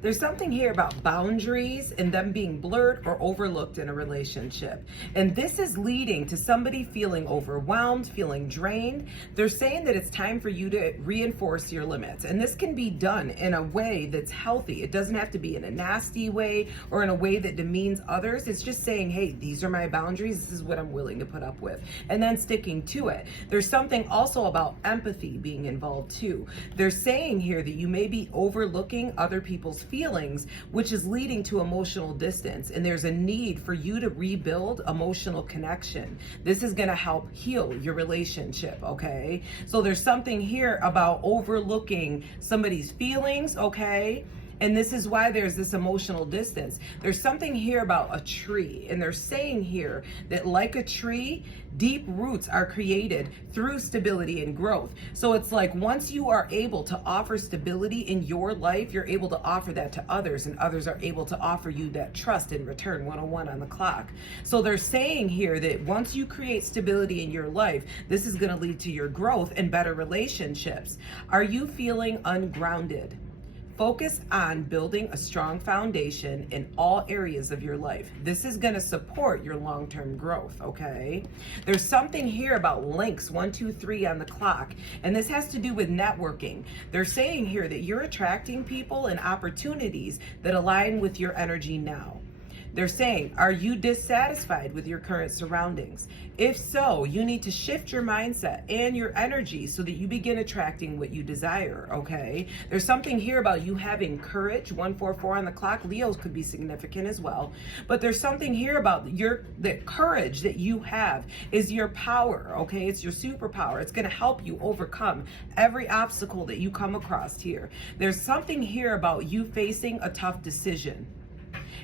There's something here about boundaries and them being blurred or overlooked in a relationship. And this is leading to somebody feeling overwhelmed, feeling drained. They're saying that it's time for you to reinforce your limits. And this can be done in a way that's healthy. It doesn't have to be in a nasty way or in a way that demeans others. It's just saying, hey, these are my boundaries. This is what I'm willing to put up with. And then sticking to it. There's something also about empathy being involved too. They're saying here that you may be overlooking other people's feelings, which is leading to emotional distance. And there's a need for you to rebuild emotional connection. This is going to help heal your relationship, okay? So there's something here about overlooking somebody's feelings, okay? And this is why there's this emotional distance. There's something here about a tree, and they're saying here that like a tree, deep roots are created through stability and growth. So it's like once you are able to offer stability in your life, you're able to offer that to others, and others are able to offer you that trust in return. 101 on the clock. So they're saying here that once you create stability in your life, this is going to lead to your growth and better relationships. Are you feeling ungrounded? Focus on building a strong foundation in all areas of your life. This is going to support your long-term growth, okay? There's something here about links, 1, 2, 3 on the clock, and this has to do with networking. They're saying here that you're attracting people and opportunities that align with your energy now. They're saying, are you dissatisfied with your current surroundings? If so, you need to shift your mindset and your energy so that you begin attracting what you desire, okay? There's something here about you having courage, 144 on the clock. Leos could be significant as well. But there's something here about the courage that you have is your power, okay? It's your superpower. It's going to help you overcome every obstacle that you come across here. There's something here about you facing a tough decision.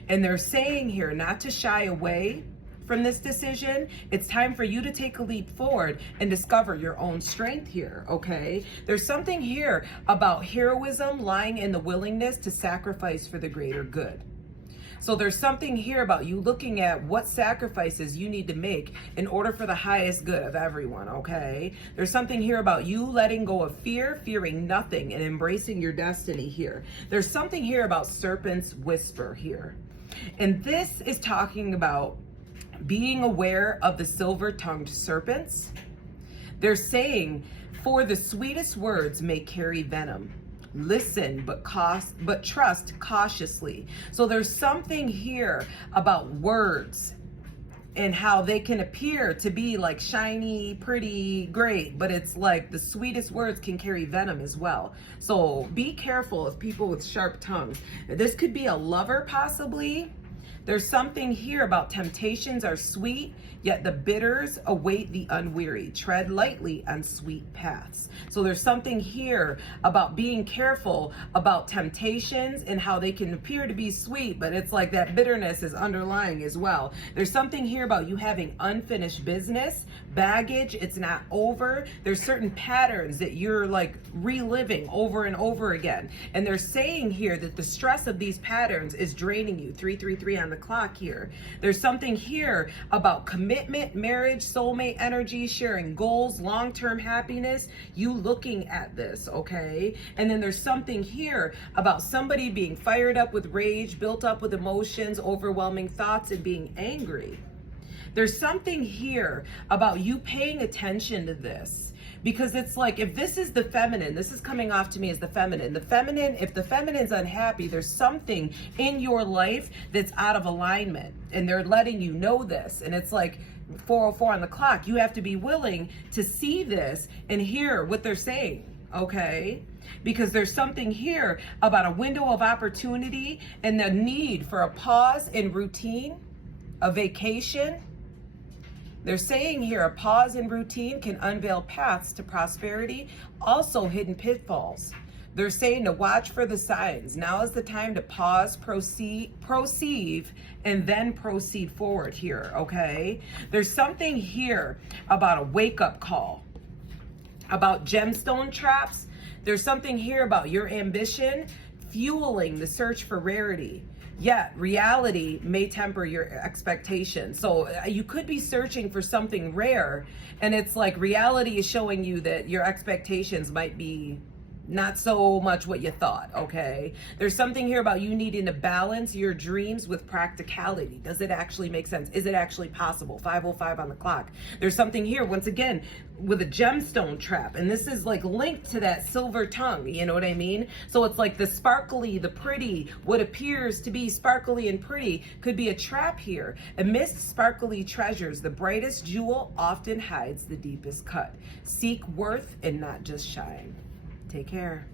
And they're saying here not to shy away from this decision. It's time for you to take a leap forward and discover your own strength here, okay? There's something here about heroism lying in the willingness to sacrifice for the greater good. So there's something here about you looking at what sacrifices you need to make in order for the highest good of everyone, okay? There's something here about you letting go of fear, fearing nothing, and embracing your destiny here. There's something here about serpent's whisper here. And this is talking about being aware of the silver-tongued serpents. They're saying, for the sweetest words may carry venom. Listen, but trust cautiously. So there's something here about words and how they can appear to be like shiny, pretty, great, but it's like the sweetest words can carry venom as well. So be careful of people with sharp tongues. This could be a lover possibly. There's something here about temptations are sweet, yet the bitters await the unweary. Tread lightly on sweet paths. So there's something here about being careful about temptations and how they can appear to be sweet, but it's like that bitterness is underlying as well. There's something here about you having unfinished business, baggage, it's not over. There's certain patterns that you're like reliving over and over again. And they're saying here that the stress of these patterns is draining you. 333 on the clock here. There's something here about commitment, marriage, soulmate energy, sharing goals, long-term happiness, you looking at this, okay? And then there's something here about somebody being fired up with rage, built up with emotions, overwhelming thoughts, and being angry. There's something here about you paying attention to this. Because it's like, if this is the feminine, this is coming off to me as the feminine. The feminine, if the feminine's unhappy, there's something in your life that's out of alignment. And they're letting you know this. And it's like 404 on the clock. You have to be willing to see this and hear what they're saying, okay? Because there's something here about a window of opportunity and the need for a pause in routine, a vacation. They're saying here a pause in routine can unveil paths to prosperity, also hidden pitfalls. They're saying to watch for the signs. Now is the time to pause, perceive, and then proceed forward here, okay? There's something here about a wake-up call, about gemstone traps. There's something here about your ambition fueling the search for rarity. Yet reality may temper your expectations. So you could be searching for something rare, and it's like reality is showing you that your expectations might be not so much what you thought, okay? There's something here about you needing to balance your dreams with practicality. Does it actually make sense? Is it actually possible? 5:05 on the clock. There's something here, once again, with a gemstone trap, and this is like linked to that silver tongue, you know what I mean? So it's like the sparkly, the pretty, what appears to be sparkly and pretty could be a trap here. Amidst sparkly treasures, the brightest jewel often hides the deepest cut. Seek worth and not just shine. Take care.